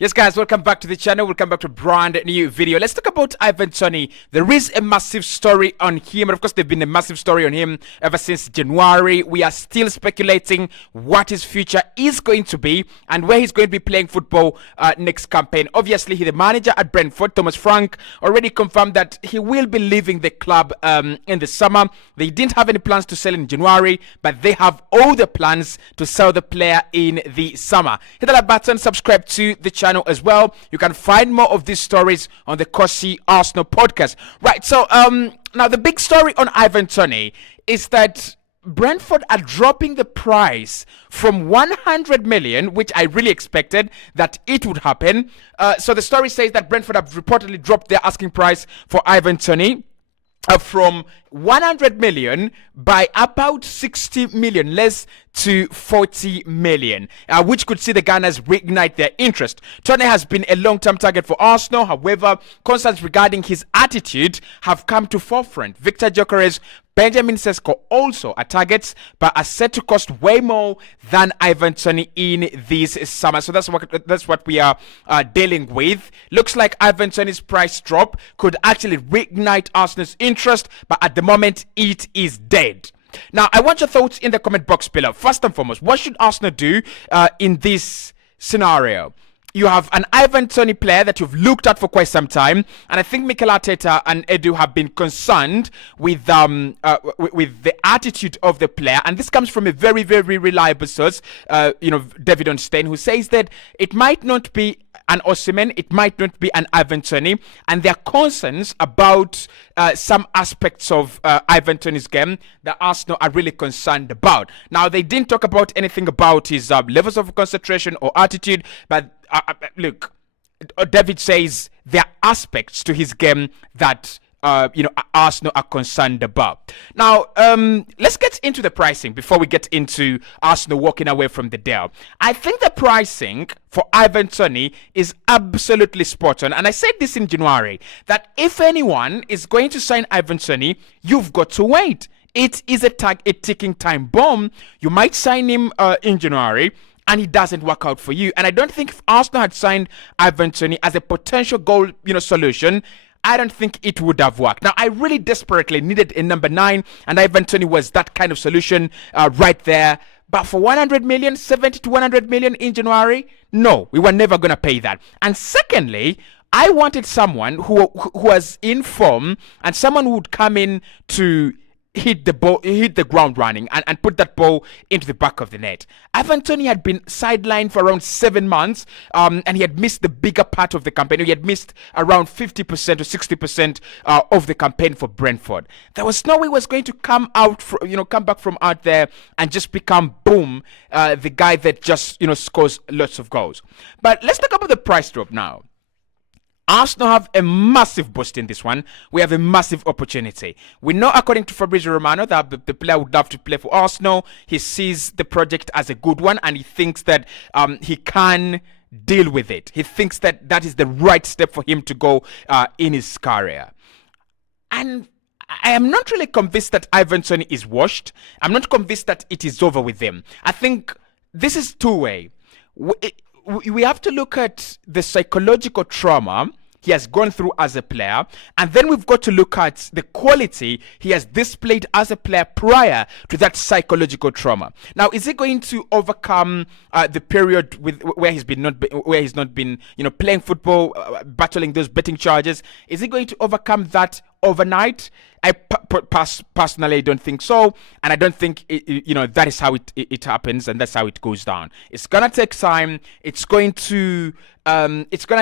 Yes, guys, welcome back to the channel. Welcome back to a brand new video. Let's talk about Ivan Toney. There is a massive story on him, and of course, there's been a massive story on him ever since January. We are still speculating what his future is going to be and where he's going to be playing football next campaign. Obviously, the manager at Brentford, Thomas Frank, already confirmed that he will be leaving the club in the summer. They didn't have any plans to sell in January, but they have all the plans to sell the player in the summer. Hit that like button, subscribe to the channel as well. You can find more of these stories on the Cossy Arsenal podcast. Right, so now the big story on Ivan Toney is that Brentford are dropping the price from 100 million, which I really expected that it would happen. So the story says that Brentford have reportedly dropped their asking price for Ivan Toney from 100 million by about 60 million less to 40 million, which could see the Gunners reignite their interest. Toney has been a long-term target for Arsenal. However, concerns regarding his attitude have come to forefront. Victor Gyökeres, Benjamin Sesko also are targets, but are set to cost way more than Ivan Toney in this summer. So that's what we are dealing with. Looks like Ivan Toney's price drop could actually reignite Arsenal's interest, but at the moment it is dead. Now, I want your thoughts in the comment box below. First and foremost, what should Arsenal do in this scenario? You have an Ivan Toney player that you've looked at for quite some time, and I think Mikel Arteta and Edu have been concerned with the attitude of the player, and this comes from a very, very reliable source, David Onstein, who says that it might not be an Osimhen, it might not be an Ivan Toney, and there are concerns about some aspects of Ivan Toney's game that Arsenal are really concerned about. Now, they didn't talk about anything about his levels of concentration or attitude, but look, David says there are aspects to his game that Arsenal are concerned about. Now, let's get into the pricing before we get into Arsenal walking away from the deal. I think the pricing for Ivan Toney is absolutely spot on, and I said this in January, that if anyone is going to sign Ivan Toney, you've got to wait. It is a ticking time bomb. You might sign him in January, and he doesn't work out for you. And I don't think if Arsenal had signed Ivan Toney as a potential goal, solution, I don't think it would have worked. Now, I really desperately needed a number 9, and Ivan Toney was that kind of solution right there. But for 100 million, 70 to 100 million in January, no, we were never going to pay that. And secondly, I wanted someone who was in form and someone who would come in to hit the ground running and put that ball into the back of the net. Ivan Toney had been sidelined for around 7 months, and he had missed the bigger part of the campaign. He had missed around 50% to 60% of the campaign for Brentford. There was no way he was going to come back from out there and just become boom, the guy that just scores lots of goals. But let's talk about the price drop now. Arsenal have a massive boost in this one. We have a massive opportunity. We know, according to Fabrizio Romano, that the player would love to play for Arsenal. He sees the project as a good one, and he thinks that he can deal with it. He thinks that that is the right step for him to go in his career. And I am not really convinced that Ivan Toney is washed. I'm not convinced that it is over with him. I think this is two-way. We have to look at the psychological trauma he has gone through as a player, and then we've got to look at the quality he has displayed as a player prior to that psychological trauma. Now, is he going to overcome the period where he's not been playing football, battling those betting charges? Is he going to overcome that overnight? I personally don't think so, and I don't think that is how it happens, and that's how it goes down. It's gonna take time. It's gonna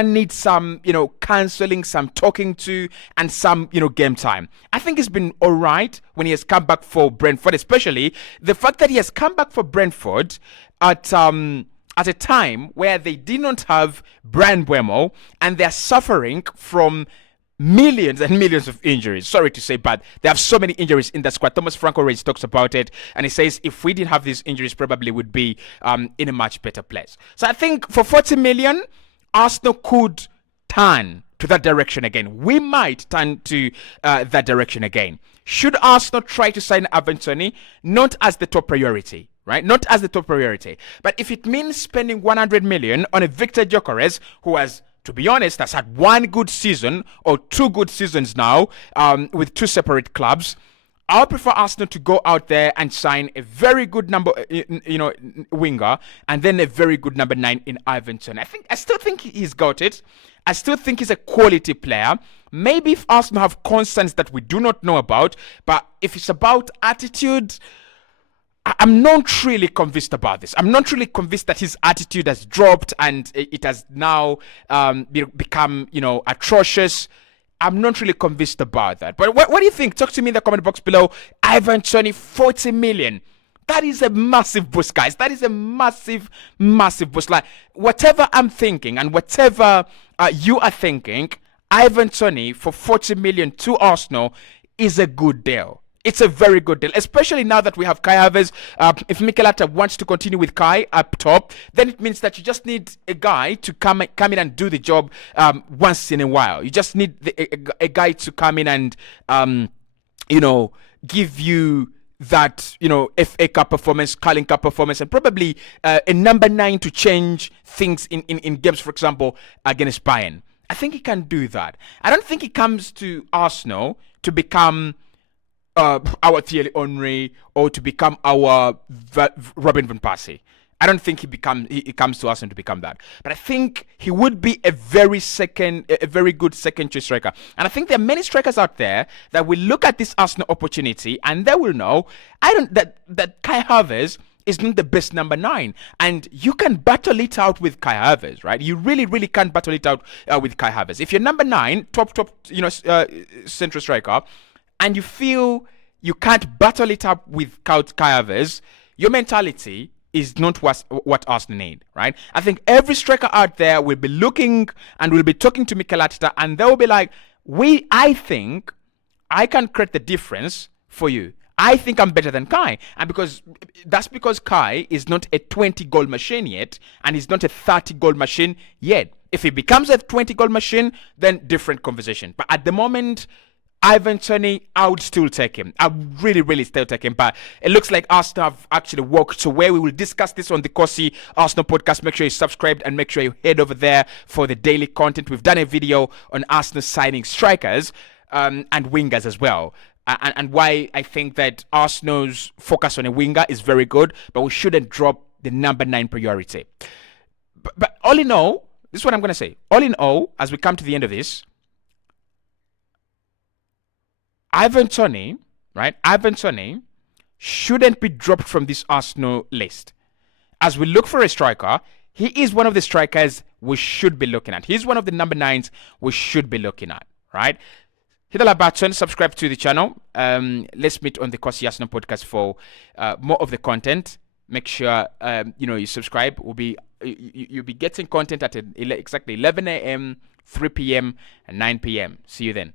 need some counseling, some talking to, and some game time. I think it's been all right when he has come back for Brentford, especially the fact that he has come back for Brentford at a time where they did not have Brian Buemo, and they're suffering from millions and millions of injuries. Sorry to say, but they have so many injuries in that squad. Thomas Frank already talks about it, and he says if we didn't have these injuries, probably would be in a much better place. So I think for 40 million, Arsenal could turn to that direction again. We might turn to that direction again. Should Arsenal try to sign Ivan Toney? Not as the top priority. right? Not as the top priority. But if it means spending 100 million on a Victor Gyökeres who has, to be honest, has had one good season or two good seasons now with two separate clubs, I would prefer Arsenal to go out there and sign a very good winger and then a very good number 9 in Ivan Toney. I still think he's got it. I still think he's a quality player. Maybe if Arsenal have concerns that we do not know about, but if it's about attitude, I'm not really convinced about this. I'm not really convinced that his attitude has dropped and it has now become, atrocious. I'm not really convinced about that. But what do you think? Talk to me in the comment box below. Ivan Toney, 40 million. That is a massive boost, guys. That is a massive, massive boost. Like, whatever I'm thinking and whatever you are thinking, Ivan Toney for 40 million to Arsenal is a good deal. It's a very good deal, especially now that we have Kai Havertz. If Mikel Arteta wants to continue with Kai up top, then it means that you just need a guy to come in and do the job once in a while. You just need a guy to come in and, give you that, FA Cup performance, Carling Cup performance, and probably a number 9 to change things in games, for example, against Bayern. I think he can do that. I don't think he comes to Arsenal to become our Thierry Henry or to become our Robin van Persie. I don't think he comes to Arsenal to become that. But I think he would be a very good second choice striker. And I think there are many strikers out there that will look at this Arsenal opportunity and they will know that Kai Havertz is not the best number 9. And you can battle it out with Kai Havertz, right? You really, really can't battle it out with Kai Havertz. If you're number 9, top, central striker, and you feel you can't battle it up with Kai Havertz, your mentality is not what Arsenal need, right? I think every striker out there will be looking and will be talking to Mikel Arteta, and they will be like, I think I can create the difference for you. I think I'm better than Kai. And that's because Kai is not a 20-goal machine yet, and he's not a 30-goal machine yet. If he becomes a 20-goal machine, then different conversation. But at the moment, Ivan Toney, I would still take him. I would really, really still take him. But it looks like Arsenal have actually walked away. We will discuss this on the Cossy Arsenal podcast. Make sure you subscribe and make sure you head over there for the daily content. We've done a video on Arsenal signing strikers and wingers as well. And why I think that Arsenal's focus on a winger is very good, but we shouldn't drop the number 9 priority. But all in all, this is what I'm going to say. All in all, as we come to the end of this, Ivan Toney, right? Ivan Toney shouldn't be dropped from this Arsenal list. As we look for a striker, he is one of the strikers we should be looking at. He's one of the number 9s we should be looking at, right? Hit the like button, subscribe to the channel. Let's meet on the Cossy Arsenal podcast for more of the content. Make sure you subscribe. You'll be getting content at exactly 11 a.m., 3 p.m., and 9 p.m. See you then.